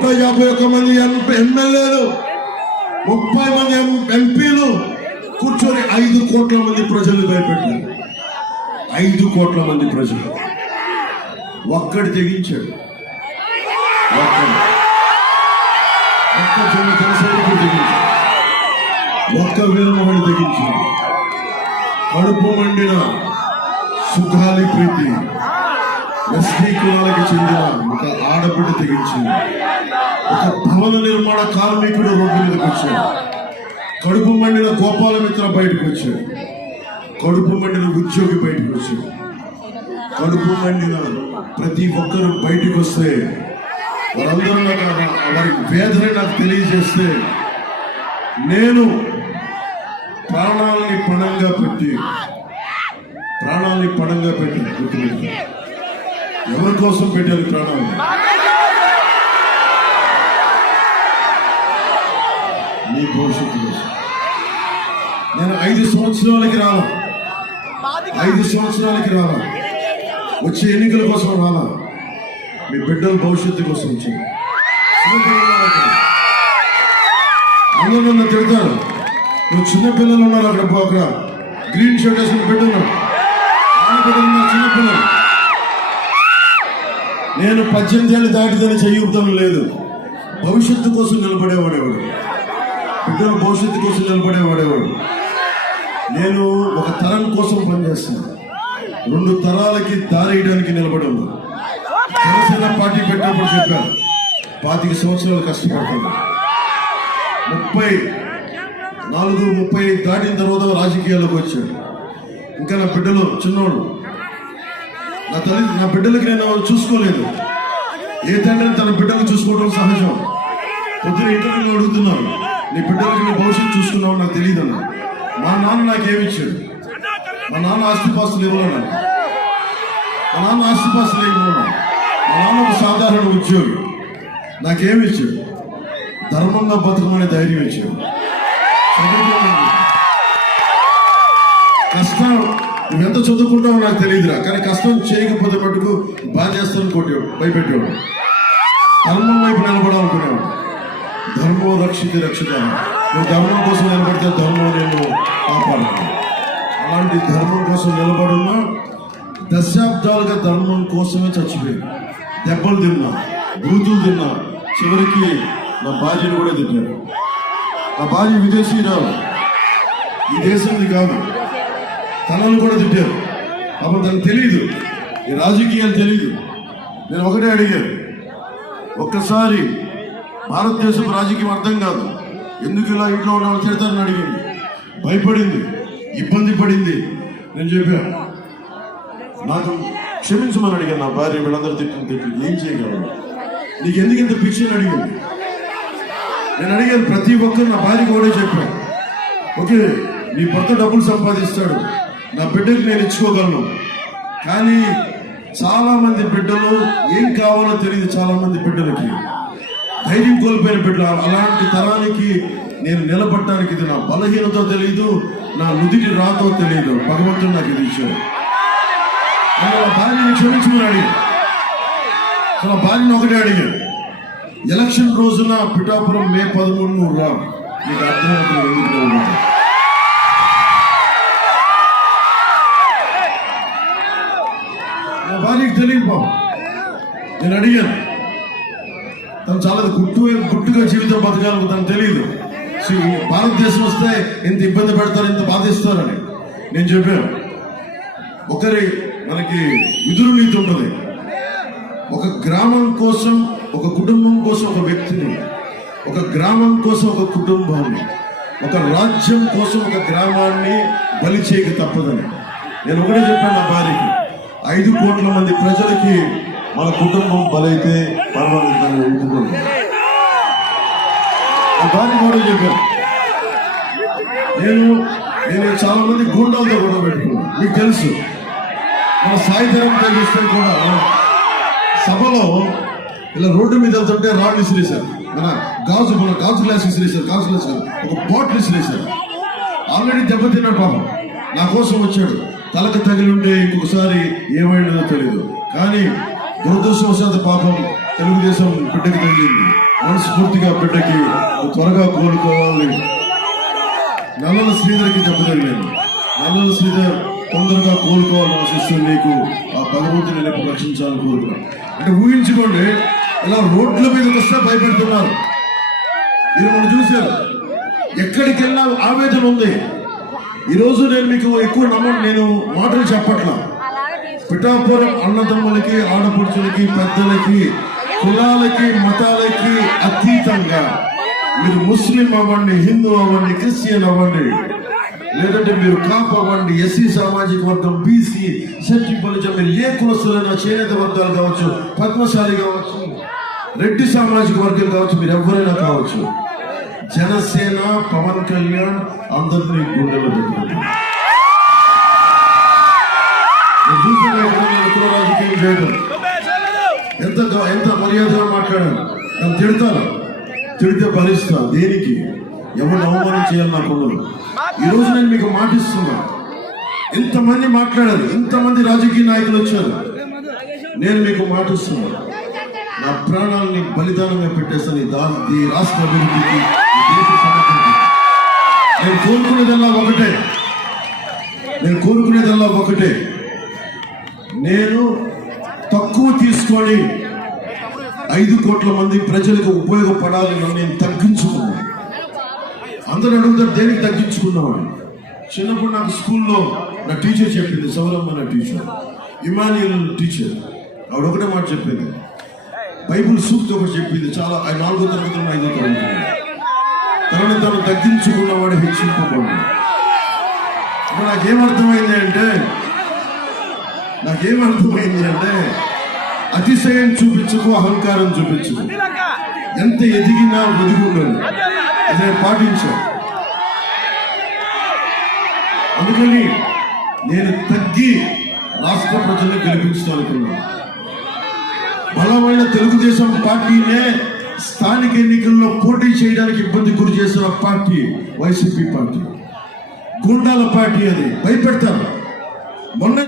151 మంది ఎమ్మెల్యేలు, 30 మంది ఎంపీలు కూర్చొని 5 కోట్ల మంది ప్రజలు భయపెట్టారు. 5 కోట్ల మంది ప్రజలు ఒక్కడి తెగించాడు. ఒక్క జనసైనికుడు తెగించాడు, ఒక్క వీరమోహన్ తెగించాడు. కడుపు మండిన సుఖాలి ప్రీతి ఎస్టీ కులాలకు చెందిన ఒక ఆడబిడ్డ తెగించింది. ఒక భవన నిర్మాణ కార్మికుడు రోడ్డు మీదకి వచ్చాడు. కడుపు మండిన గోపాల మిత్ర బయటకు వచ్చాడు. కడుపు మండిన ఉద్యోగి బయటకు వచ్చాడు. కడుపు మండిన ప్రతి ఒక్కరు బయటకు వస్తే వారందరూ వారి వేదన నాకు తెలియజేస్తే నేను ప్రాణాలని పణంగా పెట్టి గుర్తుపెట్టాను. ఎవరి కోసం పెట్టారు ప్రాణాలు? మీ భవిష్యత్తు కోసం. నేను 5 సంవత్సరాలకి రాలా, 5 సంవత్సరాలకి రాలా, వచ్చే ఎన్నికల కోసం రాలా, మీ బిడ్డల భవిష్యత్తు కోసం వచ్చాను. అందరూ నన్ను తిడతారు, నువ్వు చిన్నపిల్లలు ఉన్నారు అక్కడ గ్రీన్ షర్ట్ వేసిన బిడ్డలు, చిన్నపిల్లలు. నేను 18 ఏళ్ళు దాటిదని చెయ్యుతాం లేదు. భవిష్యత్తు కోసం నిలబడేవాడేవాడు, బిడ్డల భవిష్యత్తు కోసం నిలబడేవాడేవాడు. నేను ఒక తరం కోసం పనిచేస్తాను, 2 తరాలకి దారేయడానికి నిలబడి ఉన్నాను. జనసేన పార్టీ పెట్టినప్పుడు చెప్పాను, 25 సంవత్సరాలు కష్టపడతాను. 34-30 దాటిన తర్వాత రాజకీయాల్లోకి వచ్చాడు. ఇంకా నా బిడ్డలు చిన్నోడు, నా బిడ్డలకి నేను చూసుకోలేదు. ఏ తండ్రిని తన బిడ్డలు చూసుకోవడం సహజం. పొద్దున ఇంటర్వ్యూలో అడుగుతున్నాను, నీ బిడ్డలకి నీ భవిష్యత్తు చూసుకున్నావు నాకు తెలియదు అన్న. మా నాన్న నాకేమిచ్చాడు? మా నాన్న ఆస్తిపాస్తులు ఇవ్వలేను. మా నాన్న ఒక సాధారణ ఉద్యోగి. నాకేమిచ్చాడు? ధర్మంగా బతుకమనే ధైర్యం ఇచ్చాడు. కష్టం నువ్వెంత చదువుకుంటావో నాకు తెలియదురా, కానీ కష్టం చేయకపోతే మటుకు బాగా చేస్తాను కొట్టేవాడు, భయపెట్టేవాడు. ధర్మం వైపు నిలబడాలనుకునేవాడు. ధర్మం రక్షిత. నువ్వు ధర్మం కోసం నిలబడితే ధర్మం నేను కాపాడాలి. అలాంటి ధర్మం కోసం నిలబడున్నా, దశాబ్దాలుగా ధర్మం కోసమే చచ్చిపోయింది. దెబ్బలు తిన్నా, బూతులు తిన్నా, చివరికి నా భార్యను కూడా తిట్టాడు. నా భార్య విదేశీరాలు, ఈ దేశంది కాదు. తనను కూడా తిట్టారు. అప్పుడు తనకు తెలియదు, ఈ రాజకీయాలు తెలియదు. నేను ఒకటే అడిగాను, ఒక్కసారి భారతదేశం రాజకీయం అర్థం కాదు, ఎందుకు ఇలా ఇంట్లో ఉన్న వాళ్ళు తిడతారని అడిగింది. భయపడింది, ఇబ్బంది పడింది. నేను చెప్పాను, నాకు క్షమించమని అడిగాను. నా భార్య వీళ్ళందరూ తిట్టి ఏం చేయగలరు, నీకు ఎందుకు ఇంత పిచ్చి అని అడిగింది. నేను అడిగాను, ప్రతి ఒక్కరు నా భార్యకి కూడా చెప్పాను, ఓకే నీ భర్త డబ్బులు సంపాదిస్తాడు, నా బిడ్డకి నేను ఇచ్చుకోగలను. కానీ చాలా మంది బిడ్డలు ఏం కావాలో తెలియదు. చాలా మంది బిడ్డలకి ధైర్యం కోల్పోయిన బిడ్డలు. అలాంటి తరానికి నేను నిలబడటానికి ఇది నా బలహీనతో తెలియదు, నా నుదిటి రాతో తెలియదు. భగవంతుడు నాకు ఇది ఇచ్చాడు. నా భార్యని క్షమించుకుని అడిగాను. నా భార్యను ఒకటే అడిగాను, ఎలక్షన్ రోజున పిఠాపురం మే 13 నువ్వు రా, నీకు అర్థమవుతుంది ఎందుకు నిలబడతావు. నా భార్యకి తెలియదు పాపం. నేను అడిగాను, తను చాలా గుట్టుగా జీవితం బతకాలని తనకు తెలియదు. భారతదేశం వస్తే ఎంత ఇబ్బంది పెడతారు, ఎంత బాధిస్తారని నేను చెప్పాను. మనకి విదురు నీతి ఉంటుంది. ఒక గ్రామం కోసం, ఒక కుటుంబం కోసం ఒక వ్యక్తిని, ఒక గ్రామం కోసం ఒక కుటుంబాన్ని, ఒక రాజ్యం కోసం ఒక గ్రామాన్ని బలి చేయక తప్పదని నేను ఒకటే చెప్పాను నా భార్యకి. 5 కోట్ల మంది ప్రజలకి మన కుటుంబం బలైతే పర్వాలేదు ఒప్పుకోండి. నా భార్య కూడా చెప్పాను, నేను చాలా మంది గూండాలతో గొడవ పెట్టుకున్నాను. మీకు తెలుసు, మన సాయిధరం తగ్గిస్తే కూడా సభలో ఇలా రోడ్డు మీద వెళ్తుంటే రాళ్ళు విసిరేశారు, గాజు గ్లాస్ విసిరేశారు, ఒక బాటిల్ విసిరేశారు. ఆల్రెడీ దెబ్బతిన్నాడు పాపం. నా కోసం వచ్చాడు, తలకు తగిలి ఉంటే ఇంకొకసారి ఏమైందో తెలియదు. కానీ దురదృష్టవశాత్తు పాపం తెలుగుదేశం బిడ్డకి తగిలింది. మనస్ఫూర్తిగా బిడ్డకి త్వరగా కోలుకోవాలి. నల్లల శ్రీధర్కి దెబ్బతగిలేదు. నల్లల శ్రీధర్ తొందరగా కోలుకోవాలని ఆశిస్తూ నీకు ఆ భగవంతుని రేపు రక్షించాలని కోరుకున్నాను. అంటే ఊహించుకోండి, ఇలా రోడ్ల మీదకి వస్తే భయపెడుతున్నారు. మీరు మనం చూశారు, ఎక్కడికి వెళ్ళినా ఆవేదన ఉంది. ఈరోజు నేను మీకు ఎక్కువ నేను మాటలు చెప్పట్లా. పిఠాపురం అన్నదమ్ములకి, ఆడపడుచులకి, పెద్దలకి, కులాలకి, మతాలకి అతీతంగా మీరు ముస్లిం అవ్వండి, హిందూ అవ్వండి, క్రిస్టియన్ అవ్వండి, లేదంటే మీరు కాపు అవ్వండి, ఎస్సీ సామాజిక వర్గం, బీసీ, ఎస్టీ బలిజం, మీరు ఏ కులస్తులైనా, చేనేత వర్గాలు కావచ్చు, పద్మశాలి కావచ్చు, రెడ్డి సామాజిక వర్గం కావచ్చు, మీరు ఎవరైనా కావచ్చు, జనసేన పవన్ కళ్యాణ్ అందరినీ గుండెలో పెట్టుకుంటారు. రాజకీయం చేయడం ఎంత మర్యాదగా మాట్లాడాను. నన్ను తిడతాను, తిడితే భరిస్తా. దేనికి? ఎవరిని అవమానం చేయాలి నాకు ఉండదు. ఈరోజు నేను మీకు మాటిస్తున్నా, ఇంతమంది మాట్లాడారు, ఇంతమంది రాజకీయ నాయకులు వచ్చారు. నేను మీకు మాటిస్తున్నా, నా ప్రాణాలని బలిదానంగా పెట్టేస్తాను ఈ రాష్ట్ర అభివృద్ధికి, దేశ సమగ్రతకి. నేను కోరుకునేదల్లా ఒకటే, నేను తక్కువ తీసుకొని 5 కోట్ల మంది ప్రజలకు ఉపయోగపడాలని నేను తగ్గించుకున్నాను. అందరూ అడుగుతారు, దేనికి తగ్గించుకున్నామని. చిన్నప్పుడు నాకు స్కూల్లో నా టీచర్ చెప్పింది, సౌరమ్మ నా టీచర్, ఇమాన్యుయల్ టీచర్. ఆవిడ ఒకటే మాట చెప్పింది, బైబుల్ సూక్తి ఒకటి చెప్పింది. చాలా 4వ తరగతి 5వ తరగతి. తనను తగ్గించుకున్నవాడు హెచ్చింపబడు. నాకేమర్థమైంది అంటే అతిశయం చూపించుకు, అహంకారం చూపించుకు. ఎంత ఎదిగినా ఒదిగుండాలి, అదే పాటించాను. అందుకని నేను తగ్గి రాష్ట్ర ప్రజల్ని గెలిపించాలనుకున్నాను. బలమైన తెలుగుదేశం పార్టీనే స్థానిక ఎన్నికల్లో పోటీ చేయడానికి ఇబ్బంది గురి చేసిన party YCP party. Gundala party, అది భయపెడతారు. మొన్న